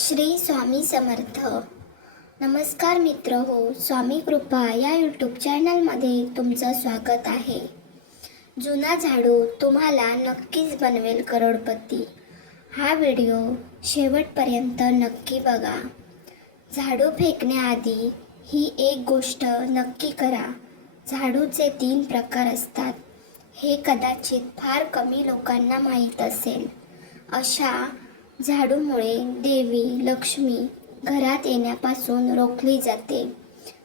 श्री स्वामी समर्थ. नमस्कार मित्र हो, स्वामी कृपा या यूट्यूब चॅनलमध्ये तुमचं स्वागत आहे. जुना झाडू तुम्हाला नक्कीच बनवेल करोडपती. हा व्हिडिओ शेवटपर्यंत नक्की बघा. झाडू फेकण्याआधी ही एक गोष्ट नक्की करा. झाडूचे 3 प्रकार असतात. हे कदाचित फार कमी लोकांना माहीत असेल. अशा झाडूमुळे देवी लक्ष्मी घरात येण्यापासून रोखली जाते.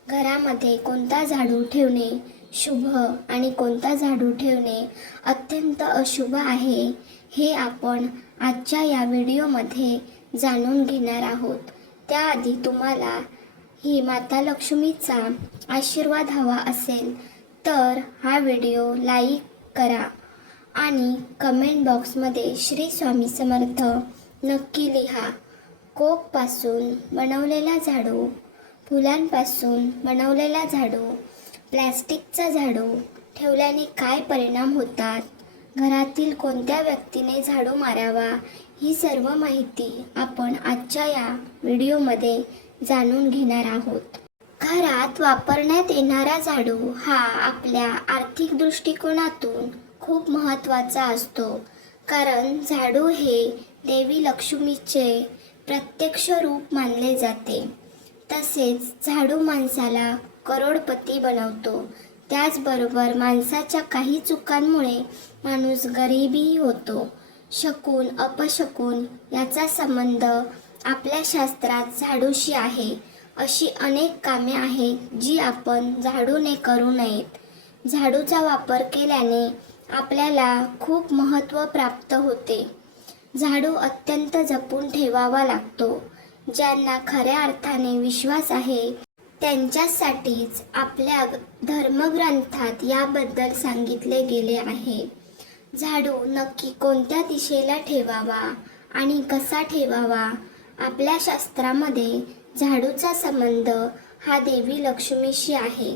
घरामध्ये कोणता झाडू ठेवणे शुभ आणि कोणता झाडू ठेवणे अत्यंत अशुभ आहे हे आपण आजच्या या व्हिडिओमध्ये जाणून घेणार आहोत. त्याआधी तुम्हाला ही माता लक्ष्मीचा आशीर्वाद हवा असेल तर हा व्हिडिओ लाईक करा आणि कमेंट बॉक्समध्ये श्री स्वामी समर्थ नक्की लिहा. कोकपासून बनवलेला झाडू, फुलांपासून बनवलेला झाडू, प्लॅस्टिकचा झाडू ठेवल्याने काय परिणाम होतात, घरातील कोणत्या व्यक्तीने झाडू मारावा, ही सर्व माहिती आपण आजच्या या व्हिडिओमध्ये जाणून घेणार आहोत. घरात वापरण्यात येणारा झाडू हा आपल्या आर्थिक दृष्टिकोनातून खूप महत्त्वाचा असतो. कारण झाडू हे देवी लक्ष्मीचे प्रत्यक्ष रूप मानले जाते. तसेच झाडू माणसाला करोडपती बनवतो. त्याचबरोबर माणसाच्या काही चुकांमुळे माणूस गरिबी होतो. शकुन अपशकुन याचा संबंध आपल्या शास्त्रात झाडूशी आहे. अशी अनेक कामे आहेत जी आपण झाडूने करू नयेत. झाडूचा वापर केल्याने आपल्याला खूप महत्त्व प्राप्त होते. झाडू अत्यंत जपून ठेवावा लागतो. ज्यांना खऱ्या अर्थाने विश्वास आहे त्यांच्यासाठीच आपल्या धर्मग्रंथात याबद्दल सांगितले गेले आहे. झाडू नक्की कोणत्या दिशेला ठेवावा आणि कसा ठेवावा. आपल्या शास्त्रामध्ये झाडूचा संबंध हा देवी लक्ष्मीशी आहे.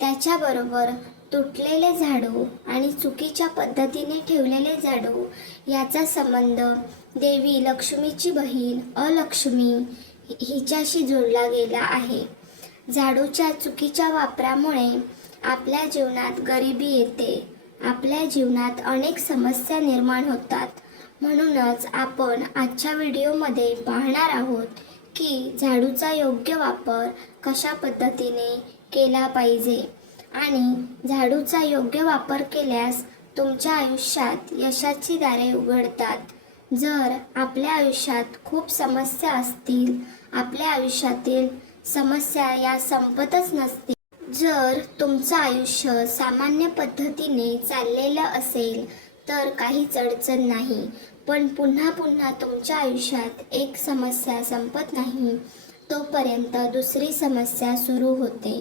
त्याच्याबरोबर तुटलेले झाडू आणि चुकीच्या पद्धतीने ठेवलेले झाडू याचा संबंध देवी लक्ष्मीची बहीण अलक्ष्मी हिच्याशी जोडला गेला आहे. झाडूच्या चुकीच्या वापरामुळे आपल्या जीवनात गरिबी येते. आपल्या जीवनात अनेक समस्या निर्माण होतात. म्हणूनच आपण आजच्या व्हिडिओमध्ये पाहणार आहोत की झाडूचा योग्य वापर कशा पद्धतीने केला पाहिजे आणि झाडूचा योग्य वापर केल्यास तुमच्या आयुष्यात यशाची दारे उघडतात. जर आपल्या आयुष्यात खूप समस्या असतील, आपल्या आयुष्यातील समस्या या संपतच नसतील, जर तुमचं आयुष्य सामान्य पद्धतीने चाललेलं असेल तर काहीच अडचण नाही. पण पुन्हा पुन्हा तुमच्या आयुष्यात एक समस्या संपत नाही तोपर्यंत दुसरी समस्या सुरू होते.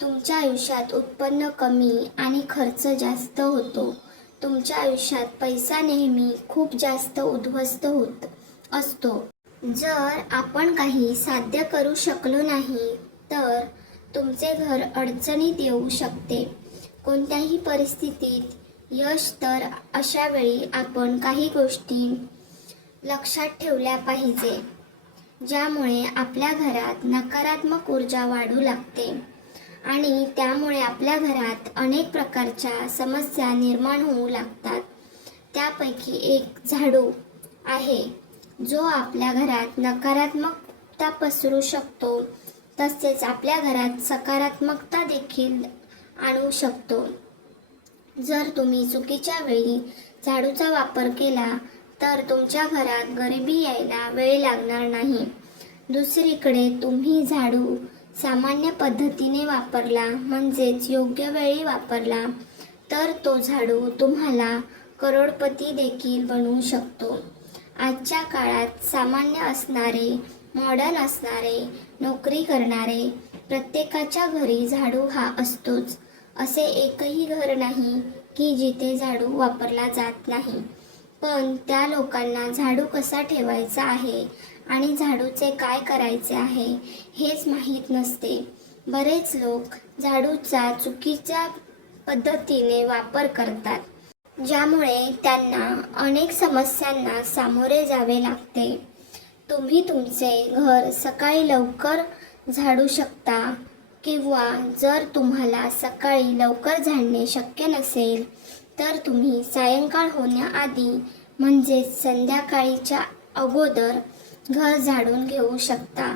तुमच्या आयुष्यात उत्पन्न कमी आणि खर्च जास्त होतो. तुमच्या आयुष्यात पैसा नेहमी खूप जास्त उद्ध्वस्त होत असतो. जर आपण काही साध्य करू शकलो नाही तर तुमचे घर अडचणीत येऊ शकते. कोणत्याही परिस्थितीत यश. तर अशा वेळी आपण काही गोष्टी लक्षात ठेवल्या पाहिजे ज्यामुळे आपल्या घरात नकारात्मक ऊर्जा वाढू लागते आणि त्यामुळे आपल्या घरात अनेक प्रकारच्या समस्या निर्माण होऊ लागतात. त्यापैकी एक झाडू आहे जो आपल्या घरात नकारात्मकता पसरू शकतो. तसेच आपल्या घरात सकारात्मकता देखील आणू शकतो. जर तुम्ही चुकीच्या वेळी झाडूचा वापर केला तर तुमच्या घरात गरिबी यायला वेळ लागणार नाही. दुसरीकडे तुम्ही झाडू सामान्य पद्धतीने वापरला म्हणजेच योग्य वेळी वापरला तर तो झाडू तुम्हाला करोडपती देखील बनवू शकतो. आजच्या काळात सामान्य असणारे, मॉडर्न असणारे, नोकरी करणारे प्रत्येकाच्या घरी झाडू हा असतोच. असे एकही घर नाही की जिथे झाडू वापरला जात नाही. पण त्या लोकांना झाडू कसा ठेवायचा आहे आणि झाडूचे काय करायचे आहे हेच माहीत नसते. बरेच लोक झाडूचा चुकीच्या पद्धतीने वापर करतात ज्यामुळे त्यांना अनेक समस्यांना सामोरे जावे लागते. तुम्ही तुमचे घर सकाळी लवकर झाडू शकता किंवा जर तुम्हाला सकाळी लवकर झाडणे शक्य नसेल तर तुम्ही सायंकाळ होण्याआधी म्हणजेच संध्याकाळीच्या अगोदर घर झाडून घेऊ शकता.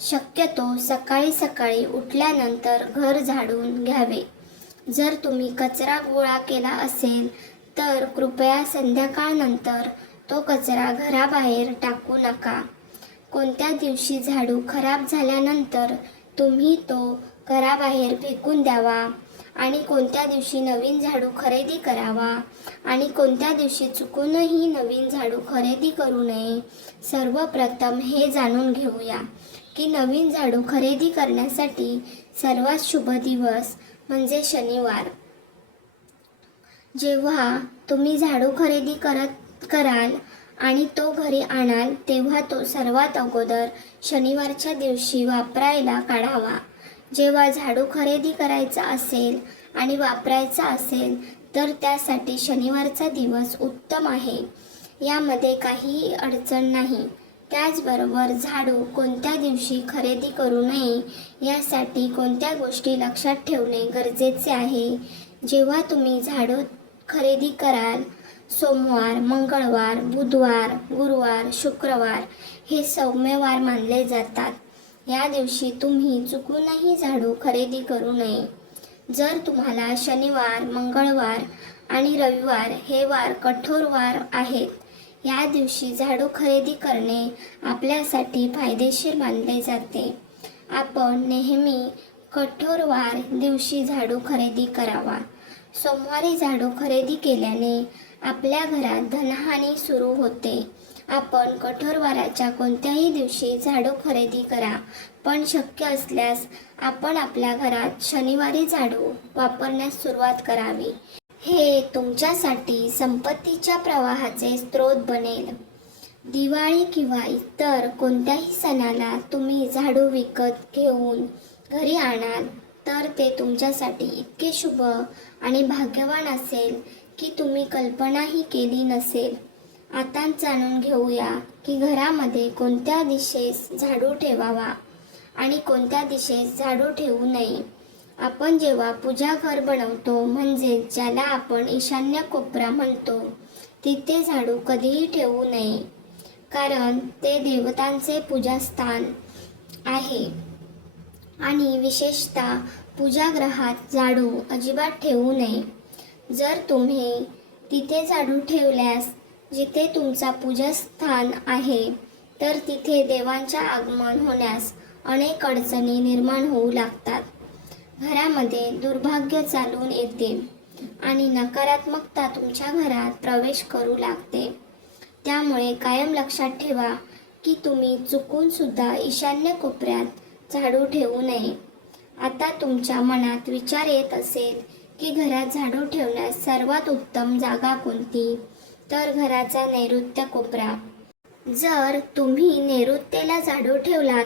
शक्यतो सकाळी सकाळी उठल्यानंतर घर झाडून घ्यावे. जर तुम्ही कचरा गोळा केला असेल तर कृपया संध्याकाळनंतर तो कचरा घराबाहेर टाकू नका. कोणत्या दिवशी झाडू खराब झाल्यानंतर तुम्ही तो घराबाहेर फेकून द्यावा आणि कोणत्या दिवशी नवीन झाडू खरेदी करावा आणि कोणत्या दिवशी चुकूनही नवीन झाडू खरेदी करू नये. सर्वप्रथम हे जाणून घेऊया की नवीन झाडू खरेदी करण्यासाठी सर्वात शुभ दिवस म्हणजे शनिवार. जेव्हा तुम्ही झाडू खरेदी कराल आणि तो घरी आणाल तेव्हा तो सर्वात अगोदर शनिवारच्या दिवशी वापरायला काढावा. जेव्हा झाडू खरेदी करायचा असेल आणि वापरायचा असेल तर त्यासाठी शनिवारचा दिवस उत्तम आहे. यामध्ये काहीही अडचण नाही. त्याचबरोबर झाडू कोणत्या दिवशी खरेदी करू नये यासाठी कोणत्या गोष्टी लक्षात ठेवणे गरजेचे आहे. जेव्हा तुम्ही झाडू खरेदी कराल सोमवार, मंगळवार, बुधवार, गुरुवार, शुक्रवार हे सौम्यवार मानले जातात. या दिवशी तुम्ही चुकूनही झाडू खरेदी करू नये. जर तुम्हाला शनिवार, मंगळवार आणि रविवार हे वार कठोर वार आहेत, या दिवशी झाडू खरेदी करणे आपल्यासाठी फायदेशीर मानले जाते. आपण नेहमी कठोर वार दिवशी झाडू खरेदी करावा. सोमवारी झाडू खरेदी केल्याने आपल्या घरात धनहानी सुरू होते. आपण कठोर वाराच्या कोणत्याही दिवशी झाडू खरेदी करा, पण शक्य असल्यास आपण आपल्या घरात शनिवारी झाडू वापरण्यास सुरुवात करावी. हे तुमच्यासाठी संपत्तीच्या प्रवाहाचे स्रोत बनेल. दिवाळी किंवा इतर कोणत्याही सणाला तुम्ही झाडू विकत घेऊन घरी आणाल तर ते तुमच्यासाठी इतके शुभ आणि भाग्यवान असेल की तुम्ही कल्पनाही केली नसेल. आता जाणून घेऊया की घरामध्ये कोणत्या दिशेस झाडू ठेवावा आणि कोणत्या दिशेस झाडू ठेवू नये. आपण जेव्हा पूजा घर बनवतो म्हणजे ज्याला आपण ईशान्य कोपरा म्हणतो तिथे झाडू कधीही ठेवू नये, कारण ते देवतांचे पूजास्थान आहे आणि विशेषतः पूजागृहात झाडू अजिबात ठेवू नये. जर तुम्ही तिथे झाडू ठेवल्यास जिथे तुमचा पूजास्थान आहे तर तिथे देवांचे आगमन होण्यास अनेक अडचणी निर्माण होऊ लागतात. घरामध्ये दुर्भाग्य चालून येते आणि नकारात्मकता तुमच्या घरात प्रवेश करू लागते. त्यामुळे कायम लक्षात ठेवा की तुम्ही चुकून सुद्धा ईशान्य कोपऱ्यात झाडू ठेवू नये. आता तुमच्या मनात विचार येत असेल की घरात झाडू ठेवण्यास सर्वात उत्तम जागा कोणती, तर घराचा नैऋत्य कोपरा. जर तुम्ही नैऋत्येला झाडू ठेवलात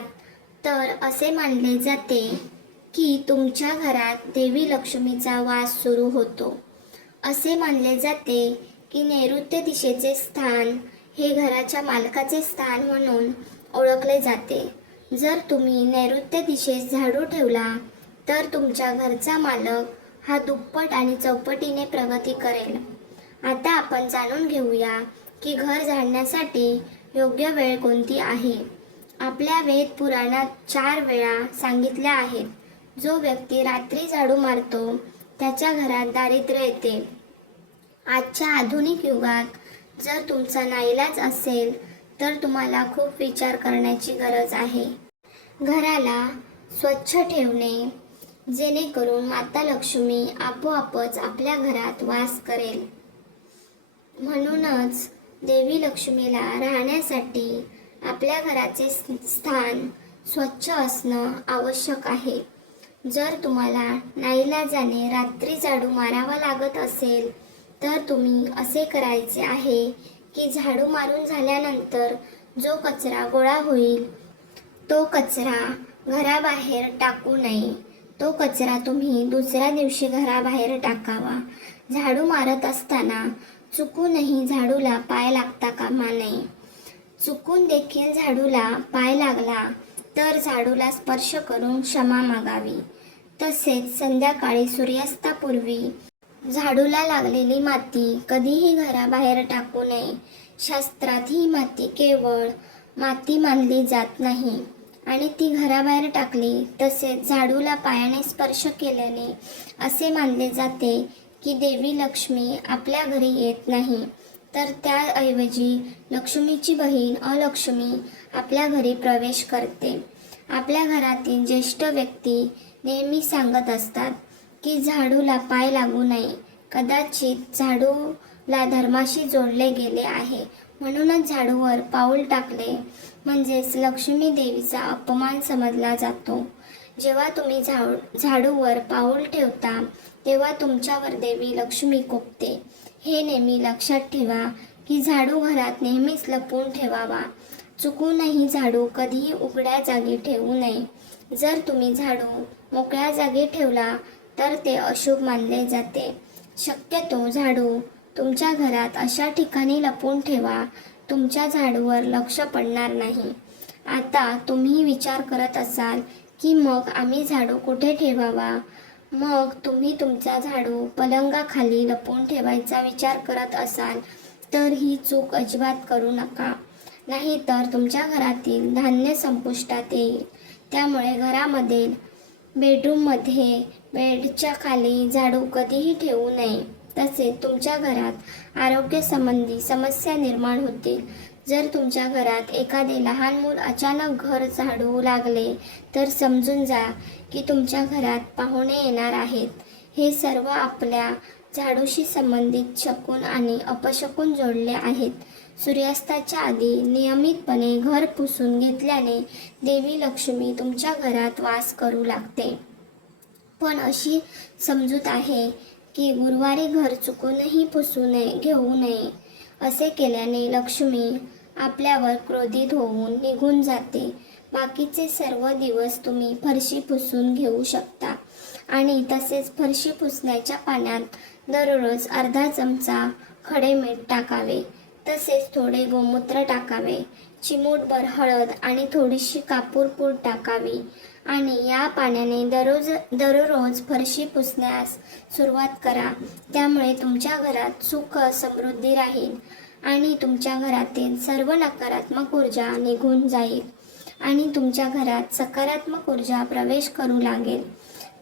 तर असे मानले जाते की तुमच्या घरात देवी लक्ष्मीचा वास सुरू होतो. असे मानले जाते की नैऋत्य दिशेचे स्थान हे घराच्या मालकाचे स्थान म्हणून ओळखले जाते. जर तुम्ही नैऋत्य दिशेस झाडू ठेवला तर तुमच्या घरचा मालक हा दुप्पट आणि चौपटीने प्रगती करेल. आता आपण जाणून घेऊया की घर झाडण्यासाठी योग्य वेळ कोणती आहे. आपल्या वेद पुराणात 4 वेळा सांगितल्या आहेत. जो व्यक्ती रात्री झाडू मारतो त्याच्या घरात दारिद्र्य येते. आजच्या आधुनिक युगात जर तुमचा नाईलाज असेल तर तुम्हाला खूप विचार करण्याची गरज आहे. घराला स्वच्छ ठेवणे जेणेकरून माता लक्ष्मी आपोआपच आपल्या घरात वास करेल. म्हणूनच देवी लक्ष्मीला राहण्यासाठी आपल्या घराचे स्थान स्वच्छ असणं आवश्यक आहे. जर तुम्हाला नाईलाजाने रात्री झाडू मारावा लागत असेल तर तुम्ही असे करायचे आहे की झाडू मारून झाल्यानंतर जो कचरा गोळा होईल तो कचरा घराबाहेर टाकू नये. तो कचरा तुम्ही दुसऱ्या दिवशी घराबाहेर टाकावा. झाडू मारत असताना चुकूनही झाडूला पाय लागता कामा नये. चुकून देखील झाडूला पाय लागला तर झाडूला स्पर्श करून क्षमा मागावी. तसेच संध्याकाळी सूर्यास्तापूर्वी झाडूला लागलेली माती कधीही घराबाहेर टाकू नये. शास्त्रात ही माती केवळ माती मानली जात नाही आणि ती घराबाहेर टाकली तसेच झाडूला पायाने स्पर्श केल्याने असे मानले जाते की देवी लक्ष्मी आपल्या घरी येत नाही, तर त्याऐवजी लक्ष्मीची बहीण अलक्ष्मी आपल्या घरी प्रवेश करते. आपल्या घरातील ज्येष्ठ व्यक्ती नेहमी सांगत असतात की झाडूला पाय लागू नये. कदाचित झाडूला धर्माशी जोडले गेले आहे, म्हणूनच झाडूवर पाऊल टाकले म्हणजेच लक्ष्मी देवीचा अपमान समजला जातो. जेव्हा तुम्ही झाडूवर पाऊल ठेवता तेव्हा तुमच्यावर देवी लक्ष्मी कोपते. हे नेहमी लक्षात ठेवा की झाडू घरात नेहमीच लपवून ठेवावा. चुकूनही झाडू कधीही उघड्या जागी ठेवू नये. जर तुम्ही झाडू मोकळ्या जागी ठेवला तर ते अशुभ मानले जाते. शक्यतो झाडू तुमच्या घरात अशा ठिकाणी लपवून ठेवा तुमच्या झाडूवर लक्ष पडणार नाही. आता तुम्ही विचार करत असाल की मग आम्ही झाडू कुठे ठेवावा? मग तुम्ही तुमचा झाडू पलंगाखाली लपवून ठेवायचा विचार करत असाल तर ही चूक अजिबात करू नका. नाहीतर तुमच्या घरातील धान्य संपुष्टात येईल. त्यामुळे घरामध्ये बेडरूममध्ये बेडच्या खाली झाडू कधीही ठेवू नये. तसेच तुमच्या घरात आरोग्यसंबंधी समस्या निर्माण होतील. जर तुमच्या घरात एखादे लहान मूल अचानक घर झाडू लागले तर समजून जा की तुमच्या घरात पाहुणे येणार आहेत. हे सर्व आपल्या झाडूशी संबंधित शकून आणि अपशकून जोडले आहेत. सूर्यास्ताच्या आधी नियमितपणे घर पुसून घेतल्याने देवी लक्ष्मी तुमच्या घरात वास करू लागते. पण अशी समजूत आहे की गुरुवारी घर चुकूनही घेऊ नये. असे केल्याने लक्ष्मी आपल्यावर क्रोधित होऊन निघून जाते. बाकीचे सर्व दिवस तुम्ही फरशी पुसून घेऊ शकता आणि तसेच फरशी पुसण्याच्या पाण्यात दररोज अर्धा चमचा खडे मीठ टाकावे. तसेच थोडे गोमूत्र टाकावे. चिमूटभर हळद आणि थोडीशी कापूर पूड टाकावी आणि या पाण्याने दररोज फरशी पुसण्यास सुरुवात करा. त्यामुळे तुमच्या घरात सुख समृद्धी राहील आणि तुमच्या घरातील सर्व नकारात्मक ऊर्जा निघून जाईल आणि तुमच्या घरात सकारात्मक ऊर्जा प्रवेश करू लागेल.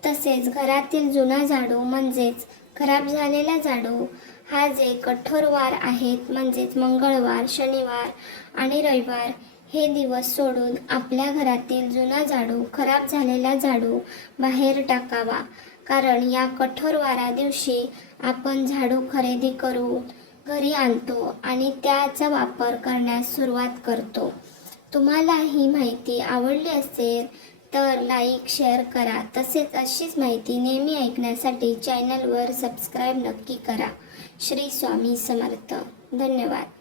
तसेच घरातील जुना झाडू म्हणजेच खराब झालेला झाडू हा जे कठोर वार आहेत म्हणजेच मंगळवार, शनिवार आणि रविवार हे दिवस सोडून आपल्या घरातील जुना झाडू, खराब झालेला झाडू बाहेर टाकावा. कारण या कठोर वारा दिवशी आपण झाडू खरेदी करून घरी आणतो आणि त्याचा वापर करण्यास सुरुवात करतो. तुम्हाला ही माहिती आवडली असेल तर लाईक, शेअर करा. तसेच अशीच माहिती नेहमी ऐकण्यासाठी चॅनलवर सबस्क्राईब नक्की करा. श्री स्वामी समर्थ. धन्यवाद.